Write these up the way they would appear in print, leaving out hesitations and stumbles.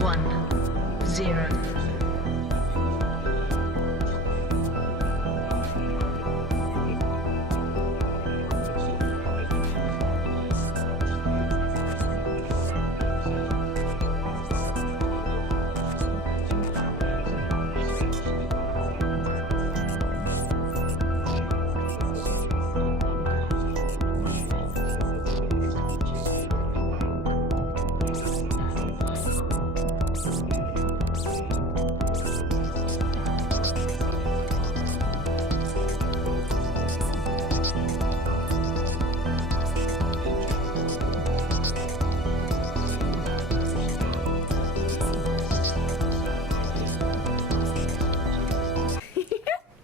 1, 0.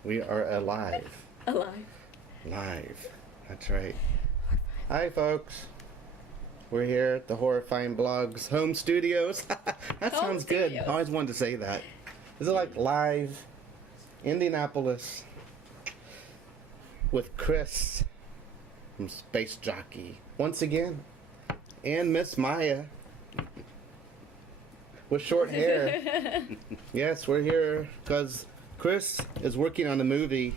We are alive. Live. That's right. Hi, folks. We're here at the Horrifying Blogs home studios. That sounds good. I always wanted to say that. Is it like live Indianapolis with Chris from Space Jockey once again, and Miss Maya with short hair. Yes, we're here because Chris is working on a movie,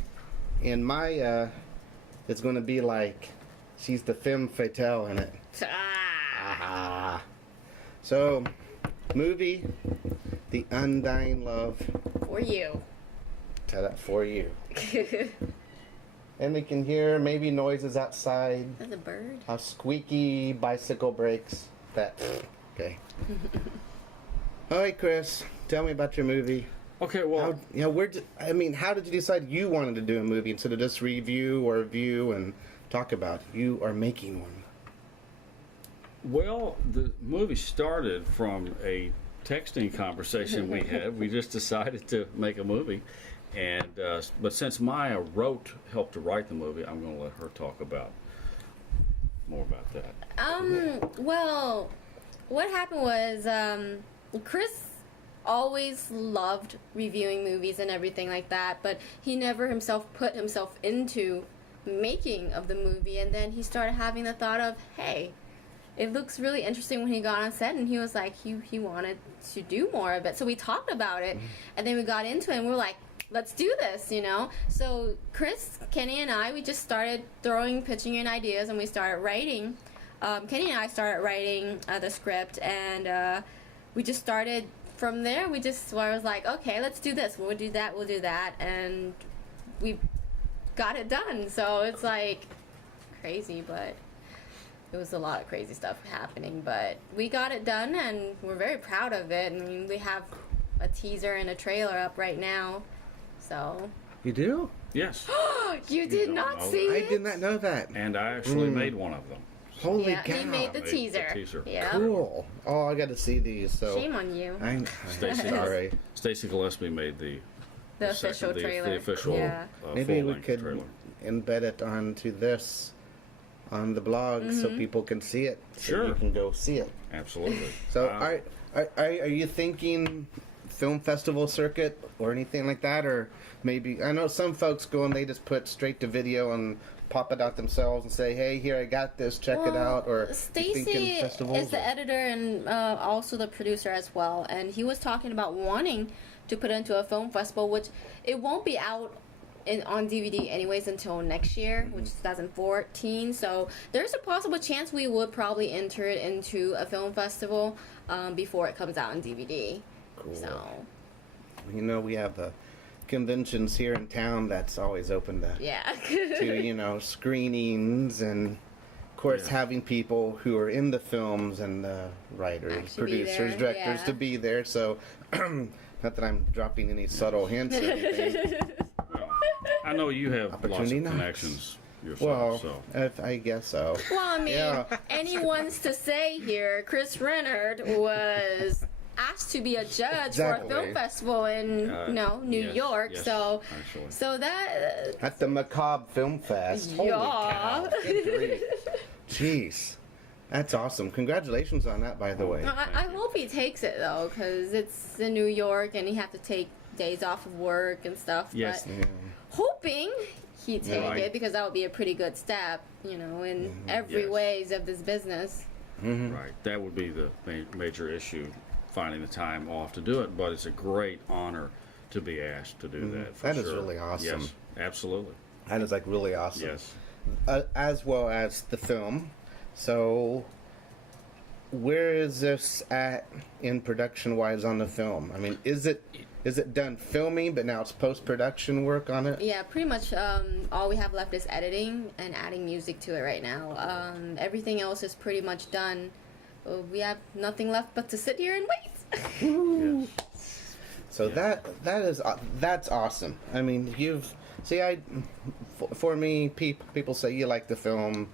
and Maya is going to be like, she's the femme fatale in it. So, movie, The Undying Love. For you. For you. And we can hear maybe noises outside. That's a bird. How squeaky bicycle brakes. That. Okay. All right, Chris, tell me about your movie. Okay, well, how did you decide you wanted to do a movie instead of just review or view and talk about it? You are making one. well, the movie started from a texting conversation we had. We just decided to make a movie, and but since Maya helped to write the movie, I'm going to let her talk about more about that. Well, what happened was Chris always loved reviewing movies and everything like that, but he never put himself into making of the movie, and then he started having the thought of, hey, it looks really interesting when he got on set, and he was like, he wanted to do more of it. So we talked about it, and then we got into it, and we were like, let's do this, you know? So Chris, Kenny, and I, we just started pitching in ideas, and we started writing. Kenny and I started writing the script, and we just started from there. I was like, okay, let's do this. We'll do that, and we got it done. So it's like crazy, but it was a lot of crazy stuff happening, but we got it done, and we're very proud of it. I mean, we have a teaser and a trailer up right now, so. You do? Yes. You did not see it? I did not know that. And I actually made one of them. Holy cow. He made the teaser. Yeah. Cool. Oh, I got to see these. So shame on you. I'm sorry. Stacy Gillespie made the official trailer. The official maybe we could trailer. embed it onto this on the blog so people can see it. Sure. So you can go see it. Absolutely. So are you thinking film festival circuit or anything like that? Or maybe, I know some folks go and they just put straight to video and pop it out themselves and say, hey, here, I got this, check it out. Or Stacy is the editor and also the producer as well, and he was talking about wanting to put it into a film festival, which it won't be out on DVD anyways until next year, which is 2014. So there's a possible chance we would probably enter it into a film festival before it comes out on DVD. Cool. So, you know, we have the conventions here in town that's always open to to screenings, and of course having people who are in the films and the writers, producers, directors to be there. So not that I'm dropping any subtle hints or anything. Well, I know you have lots of connections yourself. Well, I guess so. Well, I mean, anyone's to say here, Chris Rennirt was asked to be a judge for a film festival in New York. Yes, so actually. So that at the Macabre Film Fest. Holy cow. Jeez, that's awesome. Congratulations on that, by the way. I hope he takes it though, because it's in New York and he have to take days off of work and stuff. Yes. But hoping he'd take it, because that would be a pretty good step, in every ways of this business. Right, that would be the major issue finding the time off to do it, but it's a great honor to be asked to do that. For That sure. is really awesome. Yes, absolutely. That is like really awesome. Yes. As well as the film. So, where is this at in production wise on the film? I mean, is it done filming, but now it's post production work on it? Yeah, pretty much. All we have left is editing and adding music to it right now. Everything else is pretty much done. We have nothing left but to sit here and wait. Yes. So that's awesome. I mean, for me, people say you like the film,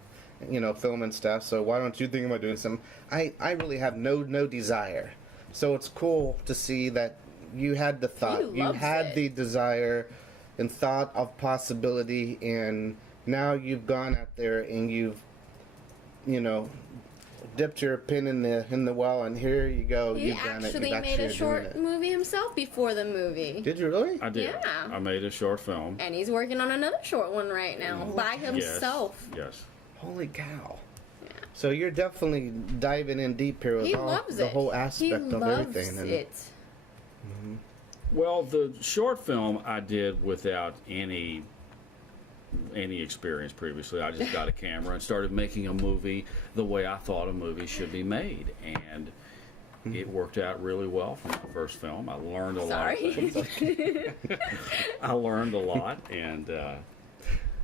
film and stuff. So why don't you think about doing some? I really have no desire. So it's cool to see that you had the thought, you had the desire, and thought of possibility, and now you've gone out there and you've, dipped your pin in the well, and here you go. He You've done it. actually You've made a short movie himself before the movie. Did you really? I did. Yeah. I made a short film. And he's working on another short one right now by himself. Yes. Holy cow. So you're definitely diving in deep here with He all loves the it. whole aspect He of loves everything. And it. Well, the short film I did without any experience previously. I just got a camera and started making a movie the way I thought a movie should be made, and it worked out really well for my first film. I learned a lot. I learned a lot, and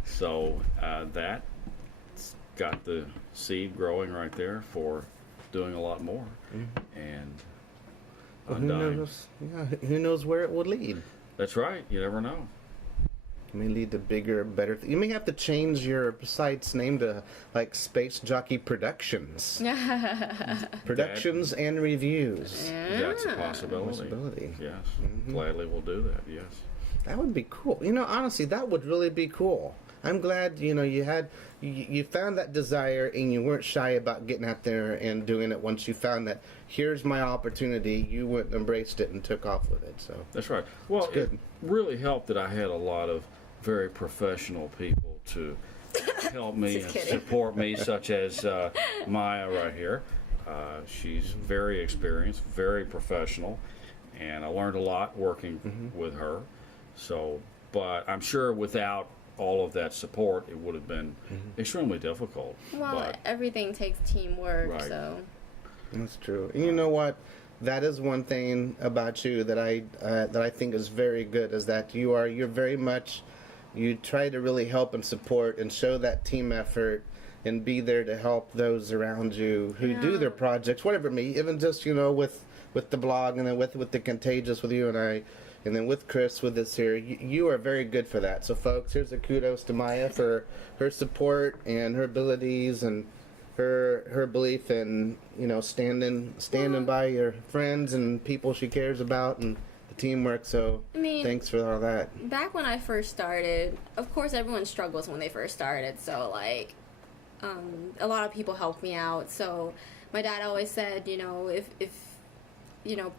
so that got the seed growing right there for doing a lot more. And Undying. Who knows where it would lead? That's right. You never know. It may lead to bigger, better. You may have to change your site's name to like Space Jockey Productions. Productions and reviews. That's a possibility. Yes. Gladly will do that. Yes. That would be cool. Honestly, that would really be cool. I'm glad, you found that desire and you weren't shy about getting out there and doing it. Once you found that, here's my opportunity, you went and embraced it and took off with it. So that's right. Well, it really helped that I had a lot of very professional people to help me and support me, such as Maya right here. She's very experienced, very professional, and I learned a lot working with her. So, but I'm sure without all of that support, it would have been extremely difficult. Well, everything takes teamwork, Right. so. that's true. And you know what? That is one thing about you that I think is very good, is that you're very much, you try to really help and support and show that team effort and be there to help those around you who do their projects, whatever it may, even just with the blog, and then with the Contagious with you and I. And then with Chris, with this here, you are very good for that. So, folks, here's a kudos to Maya for her support and her abilities and her belief in standing by your friends and people she cares about and the teamwork. So, thanks for all that. Back when I first started, of course, everyone struggles when they first started. So, a lot of people helped me out. So, my dad always said, if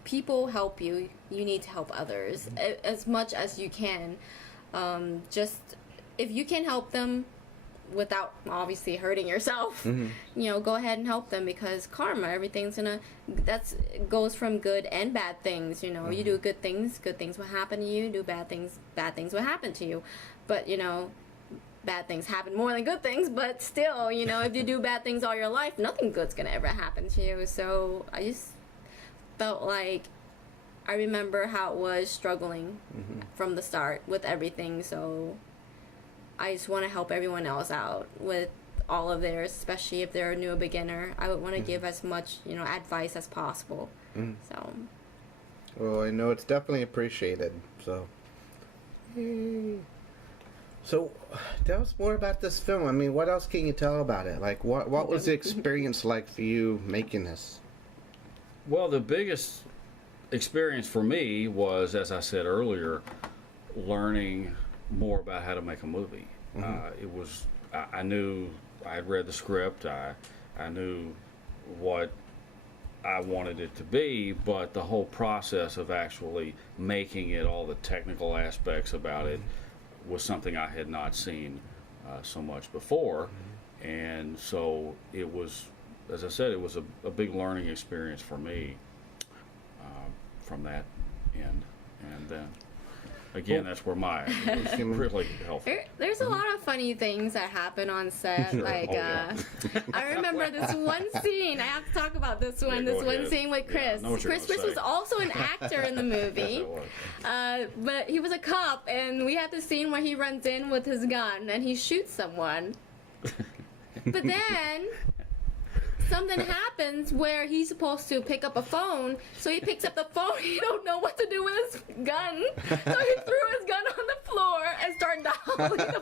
people help you, you need to help others as much as you can. Just if you can help them without obviously hurting yourself, go ahead and help them, because karma, everything's goes from good and bad things. You do good things will happen to you. Do bad things will happen to you. But bad things happen more than good things. But still, if you do bad things all your life, nothing good's gonna ever happen to you. So I just felt like I remember how it was struggling from the start with everything, so I just want to help everyone else out with all of theirs, especially if they're a new beginner. I would want to give as much advice as possible. So well, I know it's definitely appreciated. So tell us more about this film. I mean, what else can you tell about it? Like, what was the experience like for you making this? Well, the biggest experience for me was, as I said earlier, learning more about how to make a movie. I knew, I had read the script, I knew what I wanted it to be, but the whole process of actually making it, all the technical aspects about it, was something I had not seen so much before. And so it was, as I said, it was a big learning experience for me. from that end. And then, again, that's where my was really helpful. There's a lot of funny things that happen on set. Like, I remember this one scene. I have to talk about this one. This one scene with Chris. Chris was also an actor in the movie, but he was a cop, and we had the scene where he runs in with his gun and he shoots someone. But then something happens where he's supposed to pick up a phone, so he picks up the phone. He don't know what to do with his gun, so he threw his gun on the floor and started dialing the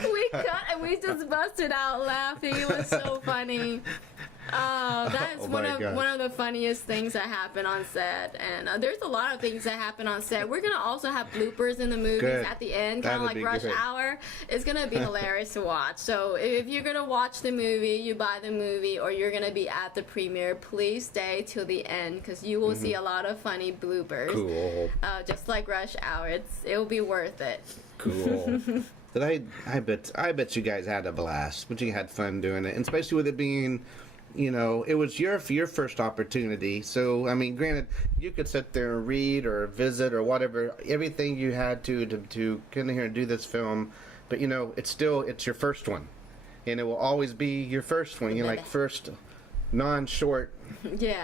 phone. We cut and we just busted out laughing. It was so funny. That's one of the funniest things that happen on set, and there's a lot of things that happen on set. We're gonna also have bloopers in the movies at the end, kind of like Rush Hour. It's gonna be hilarious to watch. So if you're gonna watch the movie, you buy the movie, or you're gonna be at the premiere, please stay till the end because you will see a lot of funny bloopers. Cool. Just like Rush Hour, it'll be worth it. Cool. But I bet you guys had a blast. But you had fun doing it, and especially with it being, you know, it was your first opportunity. So, I mean, granted, you could sit there and read or visit or whatever, everything you had to come in here and do this film. But, you know, it's your first one. And it will always be your first one. You're like first non-short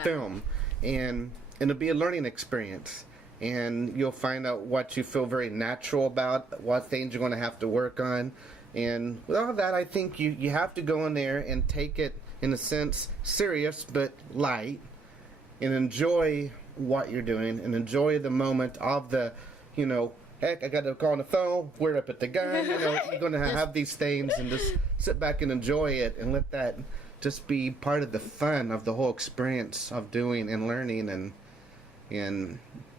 film. And it'll be a learning experience. And you'll find out what you feel very natural about, what things you're going to have to work on. And with all that, I think you have to go in there and take it, in a sense, serious but light, and enjoy what you're doing and enjoy the moment of the, you know, heck, I got to call on the phone, we're up at the gun, you know, you're going to have these things and just sit back and enjoy it and let that just be part of the fun of the whole experience of doing and learning and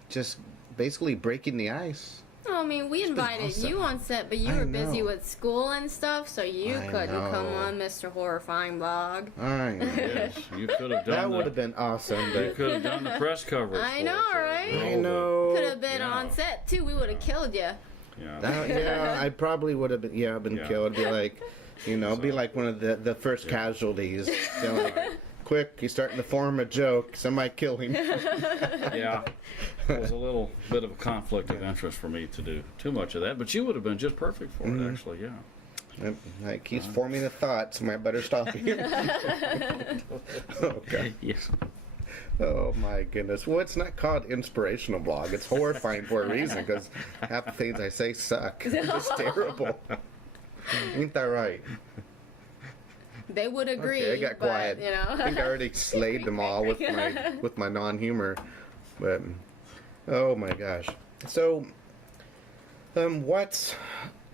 just basically breaking the ice. I mean, we invited you on set, but you were busy with school and stuff, so you couldn't come on Mr. Horrifying Blog. Yes, you could have done that. Would have been awesome. But you could have done the press coverage. I know, right? I know. Could have been on set too. We would have killed you. I probably would have been. Been killed. Be like, you know, be like one of the first casualties. You know, like, quick, he's starting to form a joke. Somebody kill him. Yeah. It was a little bit of a conflict of interest for me to do too much of that, but you would have been just perfect for it, actually, Like he's forming a thought, so I better stop here. Okay. Yes. Oh my goodness. Well, it's not called inspirational blog. It's horrifying for a reason, because half the things I say suck. It's just terrible. Ain't that right? They would agree. Okay, I got quiet. But, you know. I think I already slayed them all with my non-humor. But oh my gosh. So what's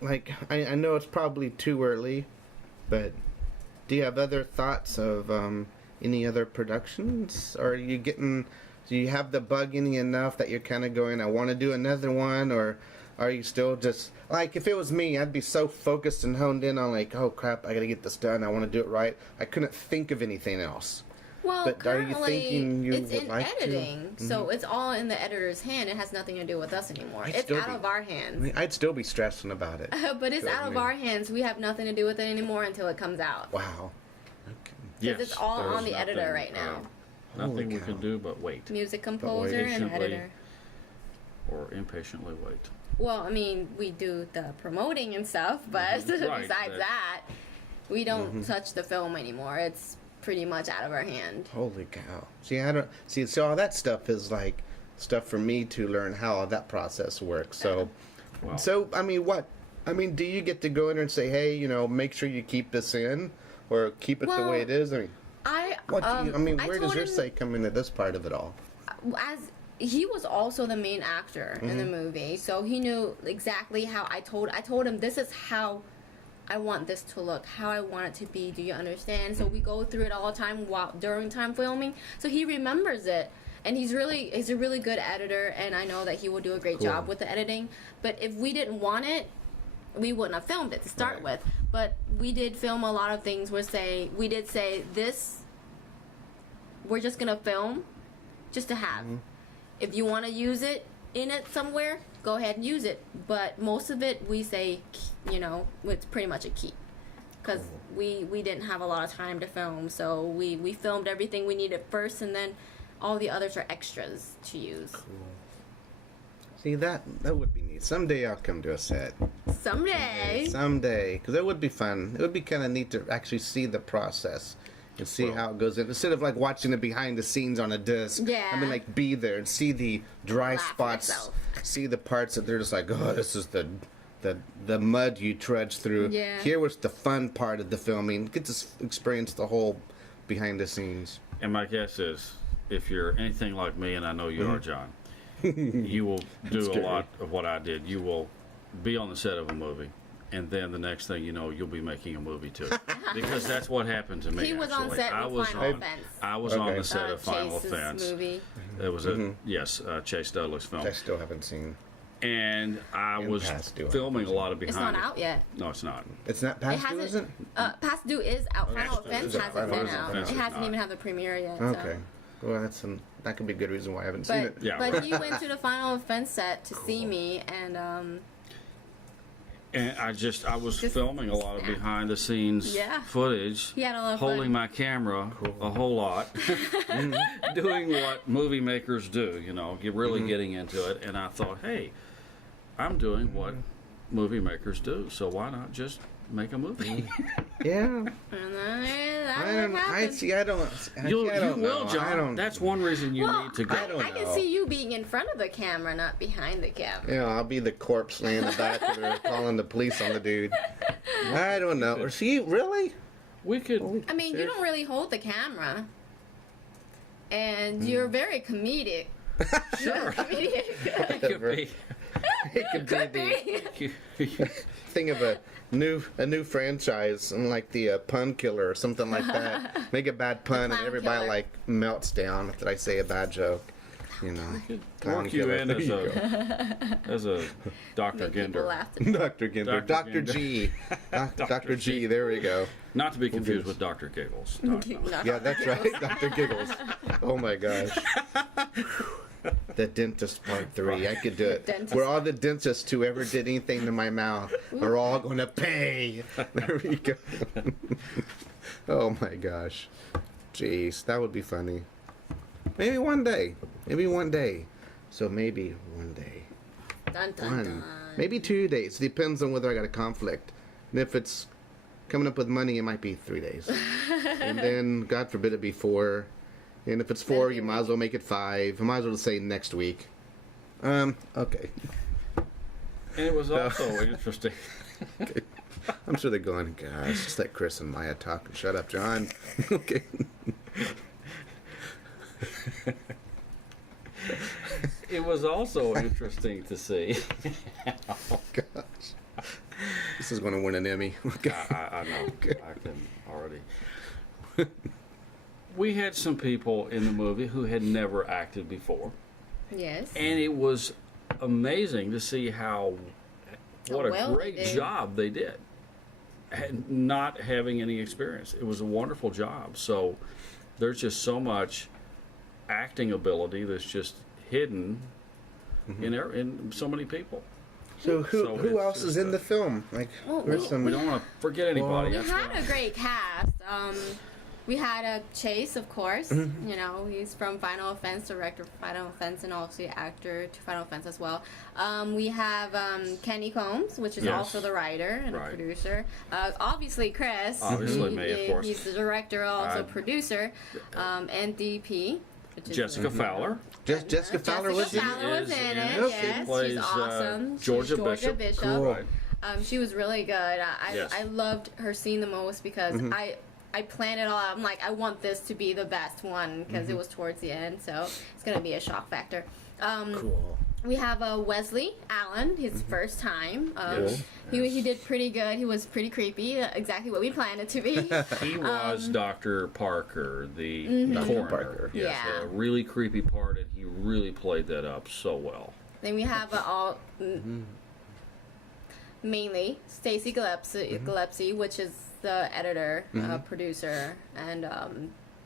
like I know it's probably too early, but do you have other thoughts of any other productions? Or are you do you have the bug in you enough that you're kind of going, I want to do another one? Or are you still just, like, if it was me, I'd be so focused and honed in on, like, oh crap, I gotta get this done, I want to do it right. I couldn't think of anything else. Well, but currently, are you thinking you it's would in like editing, so it's all in the editor's hand. It has nothing to do with us anymore. It's out of our hands. I mean, I'd still be stressing about it. But it's out of our hands. We have nothing to do with it anymore until it comes out. Wow. Okay. Because it's all on the editor right now. Nothing we can do but wait. Music composer and editor. Or impatiently wait. Well, I mean, we do the promoting and stuff, but besides that, we don't touch the film anymore. It's pretty much out of our hand. Holy cow. So all that stuff is like stuff for me to learn how that process works. So I mean, do you get to go in there and say, hey, you know, make sure you keep this in or keep it the way it is? Where does your say come into this part of it all? As he was also the main actor in the movie, so he knew exactly how I told him this is how I want this to look, how I want it to be. Do you understand? So we go through it all the time during time filming. So he remembers it, and he's a really good editor, and I know that he will do a great job with the editing. But if we didn't want it, we wouldn't have filmed it to start with. But we did film a lot of things we did say this, we're just gonna film just to have. If you want to use it in it somewhere, go ahead and use it. But most of it, we say, you know, it's pretty much a keep. Because we didn't have a lot of time to film, so we filmed everything we needed first, and then all the others are extras to use. Cool. See, that would be neat. Someday I'll come to a set. Someday. Because that would be fun. It would be kind of neat to actually see the process and see how it goes in. Instead of like watching it behind the scenes on a disc. Yeah. I mean, like be there and see the dry spots. See the parts that they're just like, oh, this is the mud you trudge through. Yeah. Here was the fun part of the filming. Get to experience the whole behind the scenes. And my guess is, if you're anything like me, and I know you are, John, you will do a lot of what I did. You will be on the set of a movie, and then the next thing you know, you'll be making a movie too. Because that's what happened to me. He was on set with Final Offense. I was on the set of Final Chase's Offense. Movie. It was Chase Dudley's film. Which I still haven't seen. And I was filming a lot of behind. It's not out yet. No, it's not. It's not past due, isn't it? Past due is out. Final Offense hasn't been out. It hasn't not. even had the premiere yet. Okay. Well, that could be a good reason why I haven't seen it. Yeah, but right. he went to the Final Offense set to see me, and I was filming a lot of behind the scenes footage. He had a lot of holding fun. my camera a whole lot, doing what movie makers do, really getting into it. And I thought, hey, I'm doing what movie makers do, so why not just make a movie? Yeah. I don't You know. will, John. I don't. That's one reason you need to go. I can see you being in front of the camera, not behind the camera. Yeah, I'll be the corpse laying in the back of her calling the police on the dude. I don't know. Or see, really? We could. I mean, you don't really hold the camera, and you're very comedic. Sure. Comedic. It could be. the thing of a new franchise and like the pun killer or something like that. Make a bad pun and everybody killer. like melts down after I say a bad joke. Clown Work you killer. in There you go. as a Dr. Make people Ginder. laugh. Dr. Ginder. Dr. G. Dr. G. There we go. Not to be confused with Dr. Giggles. No. Yeah, that's right. Dr. Giggles. Oh my gosh. The Dentist Part 3. I could do it. Dentist. Where all the dentists who ever did anything to my mouth are all going to pay. There we go. Oh my gosh. Jeez, that would be funny. Maybe one day. So maybe one day. Dun, dun, dun. Maybe 2 days. Depends on whether I got a conflict. And if it's coming up with money, it might be 3 days. And then, God forbid, it be 4. And if it's 4, you might as well make it 5. I might as well say next week. Okay. And it was also interesting. Okay. I'm sure they're going, gosh, just let Chris and Maya talk and shut up, John. Okay. It was also interesting to see. Oh, gosh. This is going to win an Emmy. Okay. I know. Okay. I can already. We had some people in the movie who had never acted before. Yes. And it was amazing to see what well a great job they did. And not having any experience. It was a wonderful job. So there's just so much acting ability that's just hidden in so many people. So who else is in the film? Like, we don't want to forget anybody. We had a great cast. We had Chase, of course. He's from Final Offense, director of Final Offense, and also actor to Final Offense as well. We have Kenny Combs, which is also the writer and a producer. Obviously, Chris. Obviously, me, of course. He's the director, also producer, and DP. Jessica Fowler. Jessica Fowler was in it. Yes, She plays she's awesome. Georgia Bishop. Cool. She was really good. I loved her scene the most because I planned it all out. I'm like, I want this to be the best one because it was towards the end, so it's gonna be a shock factor. Cool. We have Wesley Allen, his first time. He did pretty good. He was pretty creepy, exactly what we planned it to be. He was Dr. Parker, the coroner. Parker. Yes, a really creepy part, and he really played that up so well. Then we have mainly Stacy Gillespie, which is the editor, producer, and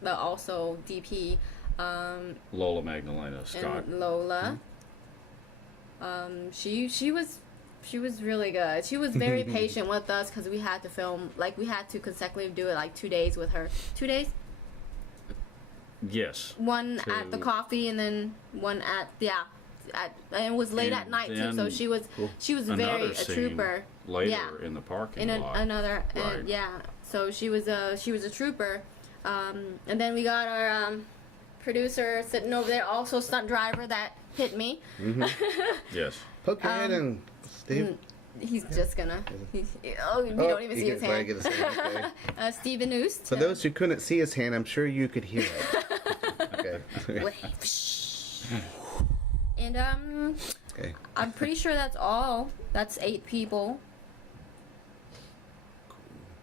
also DP. Lola Magdalena Scott. And Lola. She was really good. She was very patient with us because we had to film, we had to consecutively do it 2 days with her. 2 days? Yes. One at the coffee, and then one at and it was late at night too. So she was very a trooper. Later in the parking lot. Another Right. So she was a trooper, and then we got our producer sitting over there, also stunt driver that hit me. Mm-hmm. Yes. Poke your head in, Steve. He's just gonna. You don't even see his hand. Get his hand. Okay. Steven Oost. For those who couldn't see his hand, I'm sure you could hear it. Okay. And Okay. I'm pretty sure that's all. That's 8 people.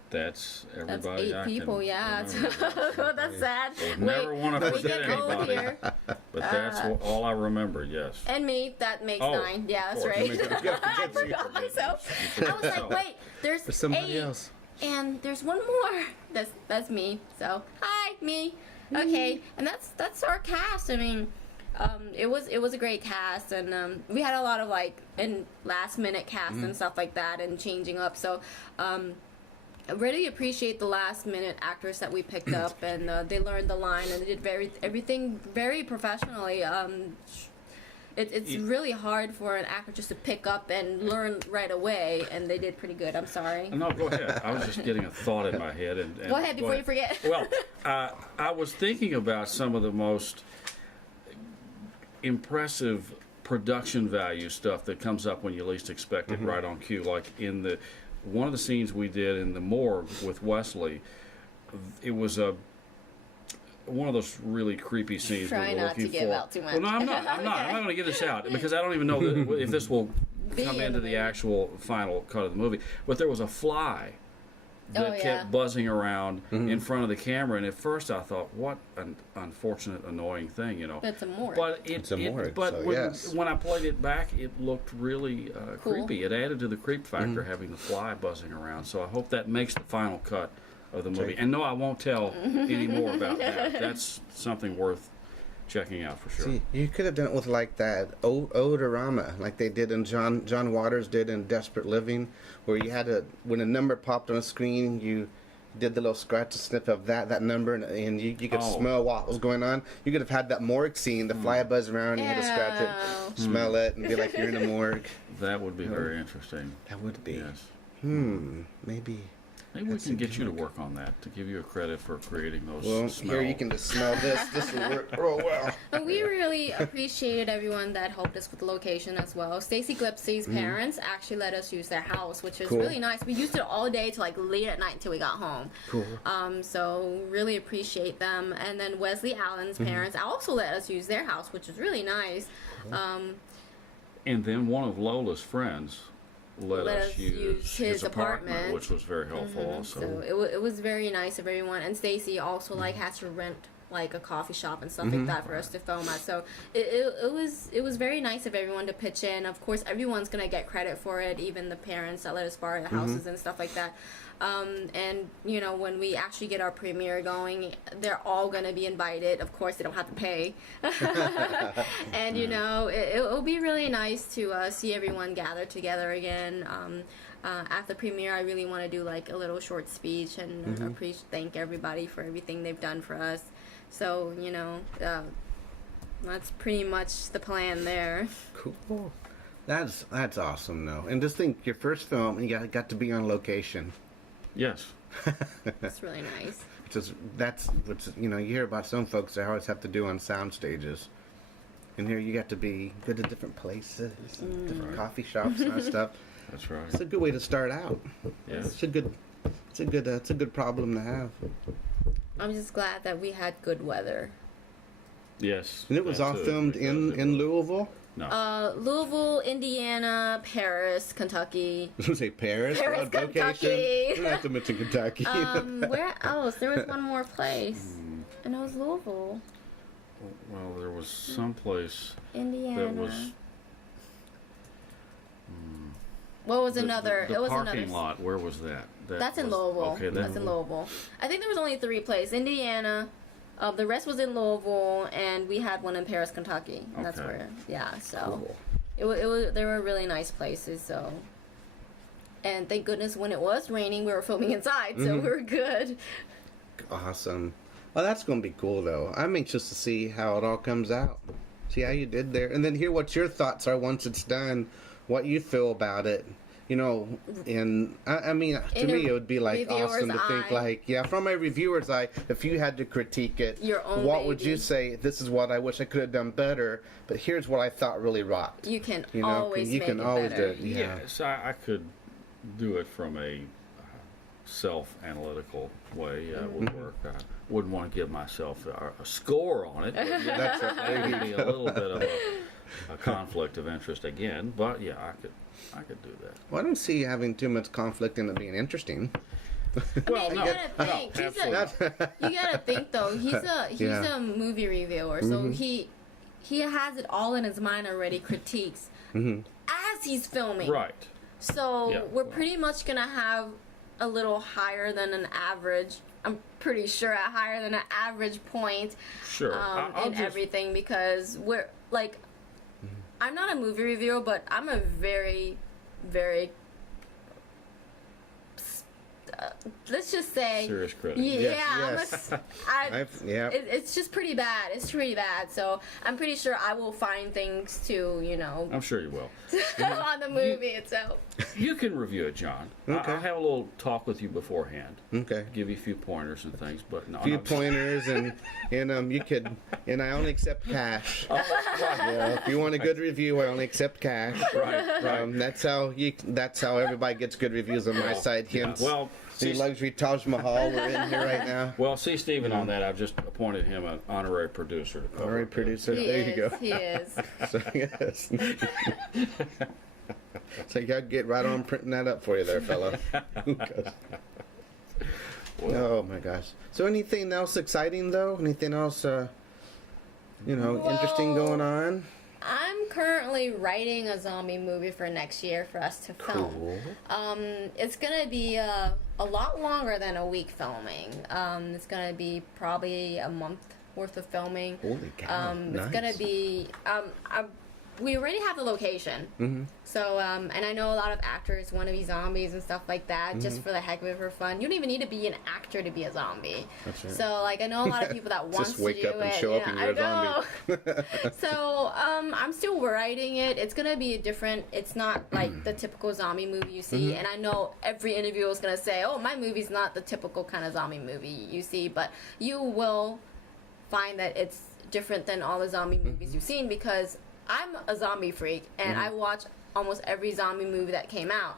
That's everybody. That's 8 people, yeah. That's sad. Never want to forget getting old anybody. here. But that's all I remember. Yes. And me, that makes 9. Yeah, that's right. I forgot myself. I was like, wait, there's somebody 8, else. and there's one more. That's me. So hi, me. Okay, and that's our cast. I mean, it was a great cast, and we had a lot of last minute cast and stuff like that, and changing up. So. I really appreciate the last minute actors that we picked up, and they learned the line, and they did everything very professionally. It's really hard for an actor just to pick up and learn right away, and they did pretty good. I'm sorry. No, go ahead. I was just getting a thought in my head. And go ahead before you forget. Well, I was thinking about some of the most impressive production value stuff that comes up when you least expect it, right on cue, like in one of the scenes we did in the morgue with Wesley. It was one of those really creepy scenes. Try not to give out too much. Well, no, I'm not. I'm not going to give this out because I don't even know if this will come into the actual final cut of the movie. But there was a fly that kept buzzing around in front of the camera, and at first I thought, what an unfortunate, annoying thing, you know. But it's a morgue. But it's a morgue. But so when I played it back, it looked really cool. creepy. It added to the creep factor having the fly buzzing around. So I hope that makes the final cut of the movie. And no, I won't tell any more about that. That's something worth checking out for sure. See, you could have done it with that odorama, like they did in John Waters did in Desperate Living, where you had when a number popped on a screen, you did the little scratch and snip of that number, and you could smell what was going on. You could have had that morgue scene, the fly buzz around, you had to scratch it, smell it, and be like you're in a morgue. That would be very interesting. That would be. Yes. Maybe. Maybe we can get you to work on that, to give you a credit for creating those smells. Here you can just smell this. This will work real well. But we really appreciated everyone that helped us with the location as well. Stacy Glipsey's parents actually let us use their house, which is really nice. We used it all day to late at night until we got home. Cool. So really appreciate them. And then Wesley Allen's parents also let us use their house, which was really nice. And then one of Lola's friends let us use his apartment, which was very helpful also. So it was very nice of everyone. And Stacy also has to rent a coffee shop and stuff like that for us to film at. So it was very nice of everyone to pitch in. Of course, everyone's gonna get credit for it, even the parents that let us borrow the houses and stuff like that. And when we actually get our premiere going, they're all gonna be invited. Of course, they don't have to pay. And it'll be really nice to see everyone gather together again. At the premiere, I really want to do a little short speech and thank everybody for everything they've done for us. So that's pretty much the plan there. Cool. That's awesome though. And just think, your first film, you got to be on location. Yes. That's really nice. That's you hear about some folks that always have to do on sound stages. And here you got to go to different places, different coffee shops and that stuff. That's right. It's a good way to start out. Yeah. It's a good problem to have. I'm just glad that we had good weather. Yes. And it was all filmed in Louisville? No. Louisville, Indiana, Paris, Kentucky. I was going to say Paris. Kentucky. You don't have to mention Kentucky. Where else? There was one more place. And it was Louisville. Well, there was some place Indiana. that was... What was another? The it was parking another lot. Where was that? That's in Louisville. Okay, that's in Louisville. I think there was only 3 places. Indiana. The rest was in Louisville, and we had one in Paris, Kentucky. And that's where. Yeah. So Cool. They were really nice places. So. And thank goodness when it was raining, we were filming inside, so we were good. Awesome. Oh, that's going to be cool, though. I'm anxious to see how it all comes out. See how you did there. And then hear what your thoughts are once it's done, what you feel about it. You know, and I mean, to me, it would be like awesome to think like, from a reviewer's eye, if you had to critique it, what would you say? This is what I wish I could have done better, but here's what I thought really rocked. You can always make it always better. do it. Yeah. Yes, I could do it from a self-analytical way. Would work. I wouldn't want to give myself a score on it. But That's that would be a little bit of a conflict of interest again. But yeah, I could do that. Well, I don't see you having too much conflict in it being interesting. Well, you gotta think though. He's a movie reviewer, so he has it all in his mind already. Critiques as he's filming. Right. So we're pretty much gonna have a little higher than an average. I'm pretty sure a higher than an average point. Sure. In everything, because we're like, I'm not a movie reviewer, but I'm a very, very let's just say serious critic. It's just pretty bad. It's pretty bad. So I'm pretty sure I will find things to, I'm sure you will. on the movie itself. You can review it, John. Okay. I'll have a little talk with you beforehand. Okay. Give you a few pointers and things, but no. Pointers and you could, and I only accept cash. If you want a good review, I only accept cash. Right. That's how everybody gets good reviews on my site. Hence, the luxury Taj Mahal we're in here right now. Well, see Stephen on that. I've just appointed him an honorary producer. Honorary producer. There you go. He is. So yes. So you gotta get right on printing that up for you there, fella. Oh my gosh. So anything else exciting though? Anything else interesting going on? I'm currently writing a zombie movie for next year for us to film. Cool. It's gonna be a lot longer than a week filming. It's gonna be probably a month worth of filming. Holy cow! Nice. It's gonna be. We already have the location. So, and I know a lot of actors want to be zombies and stuff like that, just for the heck of it, for fun. You don't even need to be an actor to be a zombie. That's right. So, like, I know a lot of people that want to do it. Just wake up and show up and you're a zombie. So, I'm still writing it. It's gonna be different. It's not like the typical zombie movie you see. And I know every interviewer is gonna say, "Oh, my movie's not the typical kind of zombie movie you see," but you will find that it's different than all the zombie movies you've seen, because I'm a zombie freak, and I watch almost every zombie movie that came out.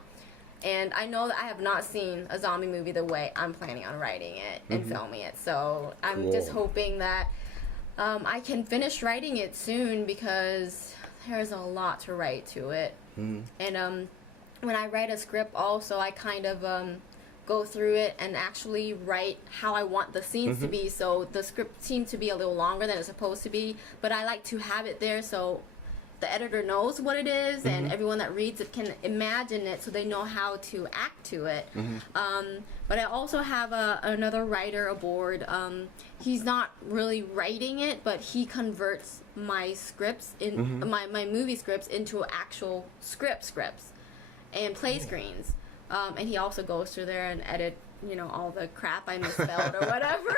And I know that I have not seen a zombie movie the way I'm planning on writing it and filming it. So I'm just hoping that I can finish writing it soon, because there's a lot to write to it. And when I write a script also, I kind of go through it and actually write how I want the scenes to be. So the script seems to be a little longer than it's supposed to be, but I like to have it there so the editor knows what it is, and everyone that reads it can imagine it, so they know how to act to it. But I also have another writer aboard. He's not really writing it, but he converts my scripts in my movie scripts into actual scripts and play screens. And he also goes through there and edit, all the crap I misspelled or whatever.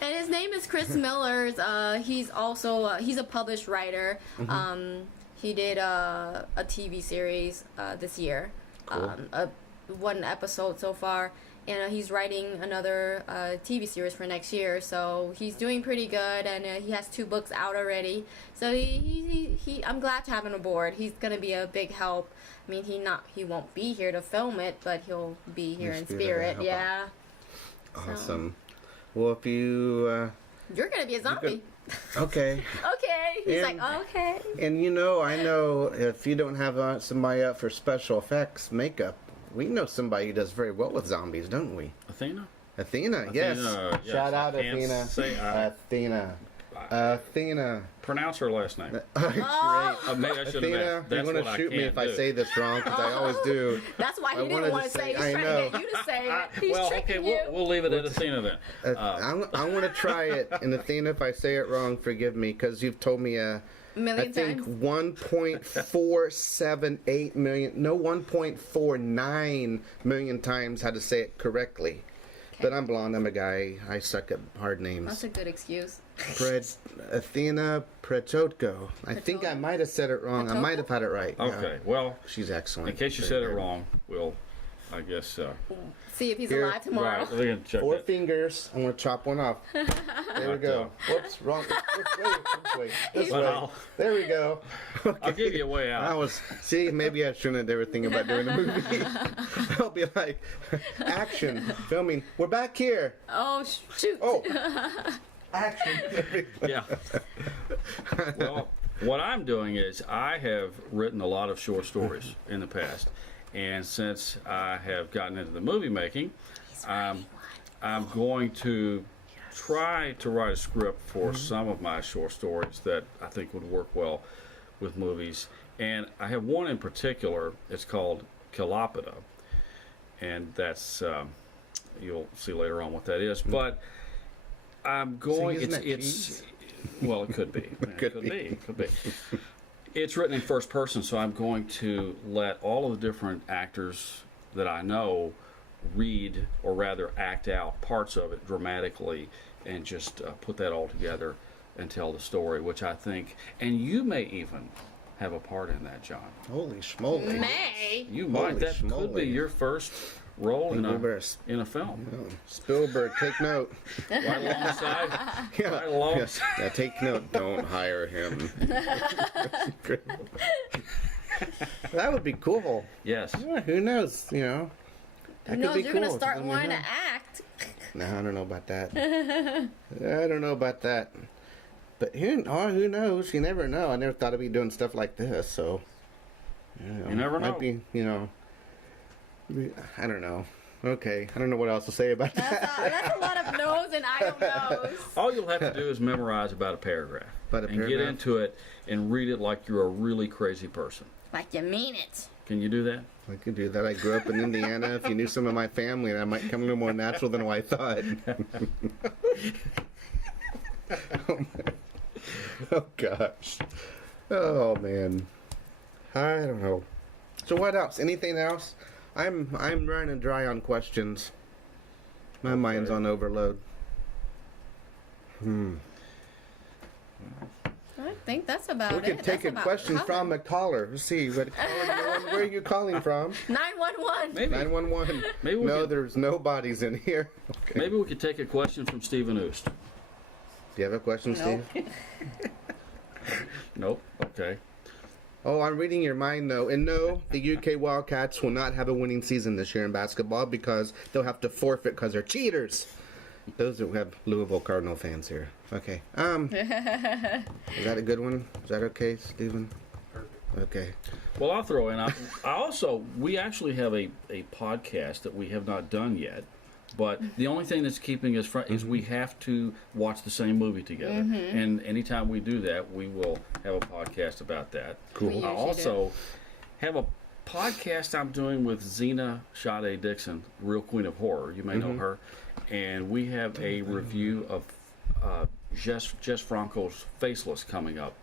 And his name is Chris Millers. He's also he's a published writer. He did a TV series this year, one episode so far, and he's writing another TV series for next year. So he's doing pretty good, and he has 2 books out already. So he I'm glad to have him aboard. He's gonna be a big help. I mean, he won't be here to film it, but he'll be here in spirit. Yeah. Awesome. Well, if you you're gonna be a zombie. Okay. Okay. He's like, okay. And I know if you don't have somebody up for special effects makeup, we know somebody who does very well with zombies, don't we? Athena, yes. Shout out Athena. Athena. Pronounce her last name. Great. Maybe I should Athena, have. you're going to shoot me if I say this wrong, because I always do. That's why he didn't want to say it. He's trying to get you to say it. He's tricking you. We'll leave it at Athena then. I'm going to try it. And Athena, if I say it wrong, forgive me, because you've told me million I think times? 1.478 million, no, 1.49 million times how to say it correctly. But I'm blonde. I'm a guy. I suck at hard names. That's a good excuse. Athena Prechotko. I think I might have said it wrong. I might have had it right. Okay, Yeah. well, She's excellent. in case you said it wrong, we'll, I guess, See if he's Here. alive tomorrow. right, we're going to check 4 that. fingers. I'm gonna chop one off. There we go. Whoops, wrong. Which way? This way. Well, There we go. I'll give you a way I out. was maybe I shouldn't have ever think about doing the movie. I'll be like, action, filming. We're back here. Oh, shoot. Oh, action. Yeah. Well, what I'm doing is I have written a lot of short stories in the past, and since I have gotten into the movie making, I'm going to try to write a script for some of my short stories that I think would work well with movies. And I have one in particular. It's called Kalopita, and that's you'll see later on what that is. But I'm going. isn't that It's well, it could be. Could be. Could be. It's written in first person, so I'm going to let all of the different actors that I know read, or rather act out parts of it dramatically, and just put that all together and tell the story, which I think, and you may even have a part in that, John. Holy schmoly. May. You might. Holy That could be schmoly. your first role in Spielberg. a film. Oh, Spielberg, take note. Right alongside. Yeah. Right alongside. Yeah, take note. Don't hire him. That would be cool. Yes. Yeah, who knows? You know. That Who could knows? be You're cool. going to start Let me wanting to know. act. No, I don't know about that. I don't know about that. But who knows? You never know. I never thought I'd be doing stuff like this. So. You never know. Might be, I don't know. Okay, I don't know what else to say about that. That's a lot of no's and I don't knows. All you'll have to do is memorize about a paragraph. About a and get paragraph? into it and read it like you're a really crazy person. Like you mean it. Can you do that? I could do that. I grew up in Indiana. If you knew some of my family, that might come a little more natural than what I thought. Oh gosh. Oh man. I don't know. So what else? Anything else? I'm running dry on questions. My mind's on overload. I think that's about We it. could take a That's about question covered. from a caller. Let's see. Where are you calling from? 911. Maybe 911. Maybe we No, could- there's no bodies in here. Okay. maybe we could take a question from Stephen Oost. Do you have a question, Nope. Steve? Nope. Okay. Oh, I'm reading your mind, though. And no, the UK Wildcats will not have a winning season this year in basketball because they'll have to forfeit because they're cheaters. Those who have Louisville Cardinal fans here. Okay. Is that a good one? Is that okay, Stephen? Okay. Well, I'll throw in. We actually have a podcast that we have not done yet. But the only thing that's keeping us from is we have to watch the same movie together. And anytime we do that, we will have a podcast about that. Cool. We I usually also have a podcast I'm doing with Xena Sade Dixon, Real Queen of Horror. You may know her. And we have a review of Jess Franco's Faceless coming up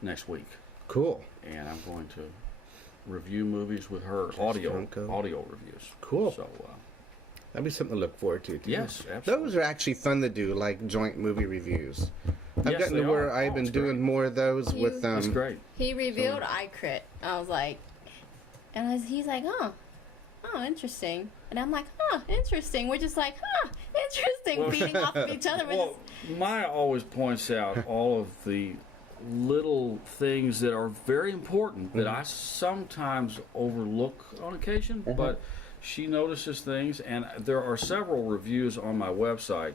next week. Cool. And I'm going to review movies with her, audio Franco. reviews. Cool. So, That'd be something to look forward to, too. yes, absolutely. Those are actually fun to do, like joint movie reviews. I've Yes, gotten to they where are. I've been It's doing great. more of those with That's great. He revealed iCrit. I was like, he's like, oh, interesting. And I'm like, interesting. We're just like, interesting, Well- beating off of each other. We're Well, Maya always points out all of the little things that are very important that I sometimes overlook on occasion, but she notices things, and there are several reviews on my website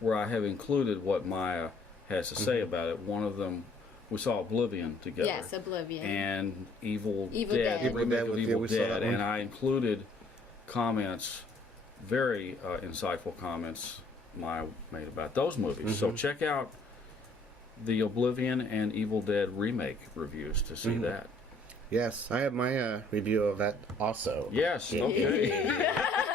where I have included what Maya has to say about it. One of them, we saw Oblivion together. Yes, Oblivion. And Evil Evil Dead, Dead. the remake Evil of Dead, Evil we saw Dead, that one. and I included comments, very insightful comments Maya made about those movies. So check out the Oblivion and Evil Dead remake reviews to see that. Yes, I have my review of that also. Yes, okay. In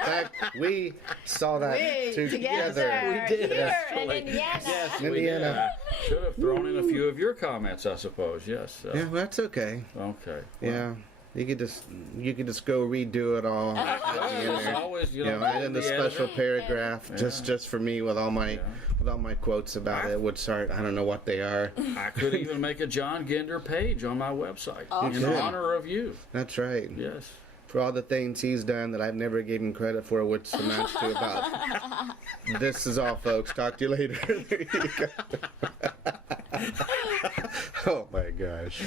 fact, we saw that together. We did, Here actually. in Indiana. Yes, In we did. Indiana. I should have thrown in a few of your comments, I suppose. Yes. Yeah, well, that's okay. Okay. Yeah. You could just go redo it all. Always, add in a special paragraph just for me with all my quotes about it, which are, I don't know what they are. I could even make a John Gender page on my website in honor of you. That's right. Yes. For all the things he's done that I've never given credit for, which amounts to about. This is all, folks. Talk to you later. There you go. Oh my gosh.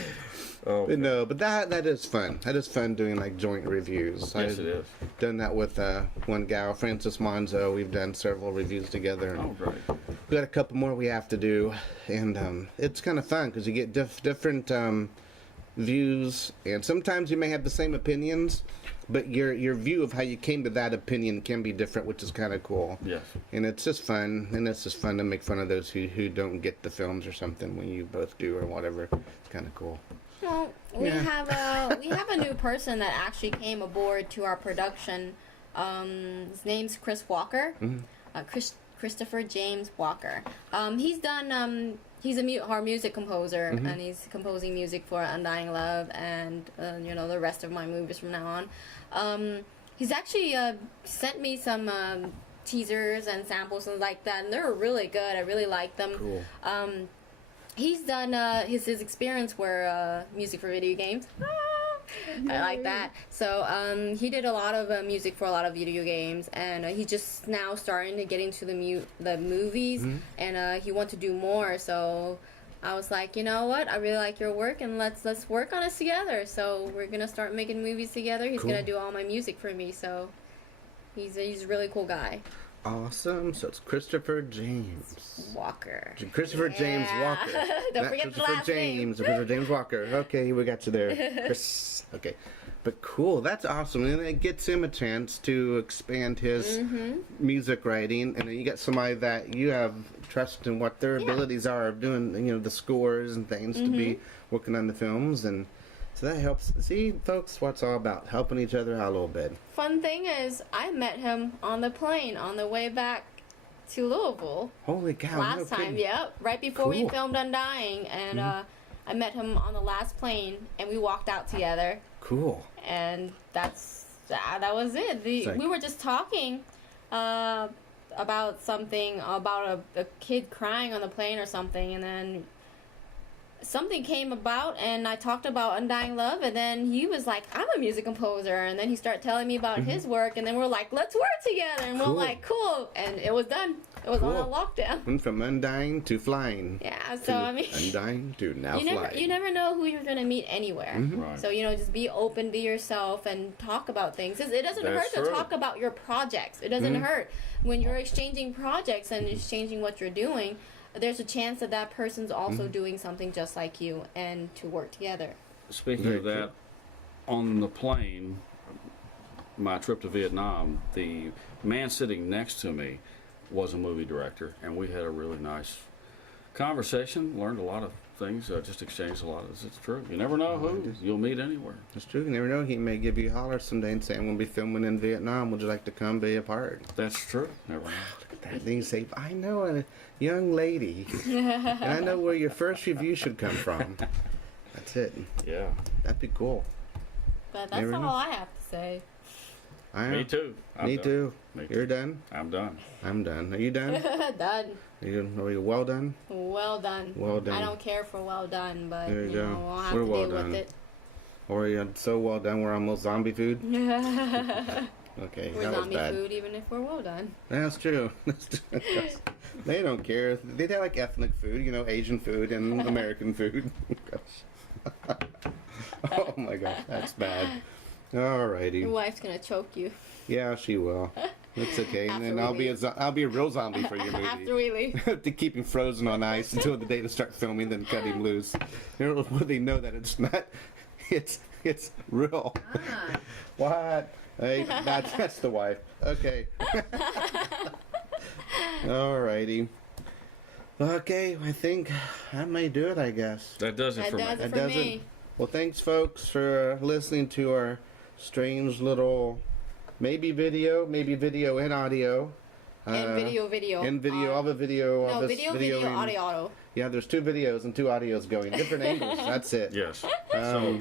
Oh, But no, but that is fun. That is fun doing like joint reviews. Yes, it is. Done that with one gal, Frances Monzo. We've done several reviews together. Oh, great. We got a couple more we have to do, and it's kind of fun because you get different views, and sometimes you may have the same opinions, but your view of how you came to that opinion can be different, which is kind of cool. Yes. And it's just fun, and it's just fun to make fun of those who don't get the films or something when you both do or whatever. It's kind of cool. Well, we have a new person that actually came aboard to our production. His name's Chris Walker. Christopher James Walker. He's a horror music composer, and he's composing music for Undying Love and the rest of my movies from now on. He's actually sent me some teasers and samples and like that, and they're really good. I really like them. Cool. He's done his experience were music for video games. I like that. So he did a lot of music for a lot of video games, and he's just now starting to get into the movies, and he wants to do more. So I was like, you know what? I really like your work, and let's work on it together. So we're gonna start making movies together. He's gonna do all my music for me. So he's a really cool guy. Awesome. So it's Christopher James Walker. Christopher James Walker. Don't forget the last name. Christopher James Walker. Okay, we got you there. Chris. Okay. But cool. That's awesome. And it gets him a chance to expand his music writing. And then you got somebody that you have trust in what their abilities are of doing, the scores and things to be working on the films. And so that helps. See, folks, what it's all about. Helping each other out a little bit. Fun thing is, I met him on the plane on the way back to Louisville. Holy cow. Last time, yep. Right before we filmed Undying. And I met him on the last plane, and we walked out together. Cool. And that was it. We were just talking about something, about a kid crying on the plane or something, and then something came about, and I talked about Undying Love, and then he was like, I'm a music composer, and then he started telling me about his work, and then we're like, let's work together, and we're like, cool, and it was done. It was on a lockdown. Went from Undying to flying. Yeah, so I mean, Undying to now flying. You never know who you're gonna meet anywhere. Right. So just be open to yourself and talk about things. It doesn't hurt to talk about your projects. It doesn't hurt when you're exchanging projects and exchanging what you're doing. There's a chance that person's also doing something just like you, and to work together. Speaking of that, on the plane, my trip to Vietnam, the man sitting next to me was a movie director, and we had a really nice conversation, learned a lot of things, just exchanged a lot of, it's true. You never know who you'll meet anywhere. It's true. You never know. He may give you a holler someday and say, I'm going to be filming in Vietnam. Would you like to come be a part? That's true. Never know. Look at that. Then you say, I know a young lady, and I know where your first review should come from. That's it. Yeah. That'd be cool. But that's all I have to say. Me too. Me too. You're done? I'm done. I'm done. Are you done? Done. Are you well done? Well done. Well done. I don't care for well done, but there you go. I'll have We're to well deal done. with it. Or you're so well done we're almost zombie food? Okay, we're that was zombie bad. food even if we're well done. That's true. They don't care. They like ethnic food, Asian food and American food. Oh my gosh, that's bad. Alrighty. Your wife's gonna choke you. Yeah, she will. It's okay. And then I'll be a real zombie for your movie. After we leave. To keep him frozen on ice until the day to start filming, then cut him loose. They know that it's not. It's real. What? Hey, that's the wife. Okay. Alrighty. Okay, I think that may do it, I guess. That does it for me. That does it for me. Well, thanks, folks, for listening to our strange little maybe video and audio. And video. And video, all the video. No, all this video, audio. Yeah, there's 2 videos and 2 audios going. Different angles, that's it. Yes. So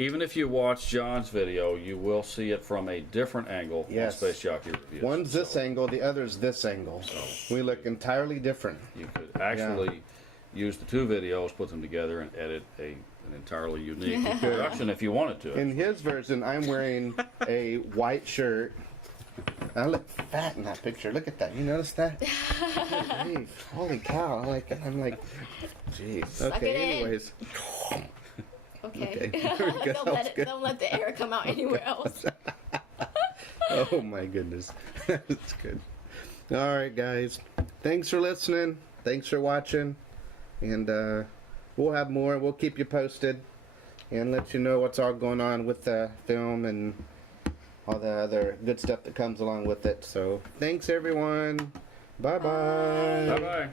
Even if you watch John's video, you will see it from a different angle Yes. on Space Jockey Reviews. One's this angle, the other's this angle. We look entirely different. You could actually use the two videos, put them together, and edit an entirely unique production if you wanted to. In his version, I'm wearing a white shirt. I look fat in that picture. Look at that. You notice that? Hey, holy cow. I'm like, jeez. Suck Okay, it in. anyways. Okay. Okay, there we go. Don't let the air come out anywhere else. Oh my goodness. That's good. All right, guys. Thanks for listening. Thanks for watching. And we'll have more. We'll keep you posted and let you know what's all going on with the film and all the other good stuff that comes along with it. So thanks, everyone. Bye-bye. Bye-bye.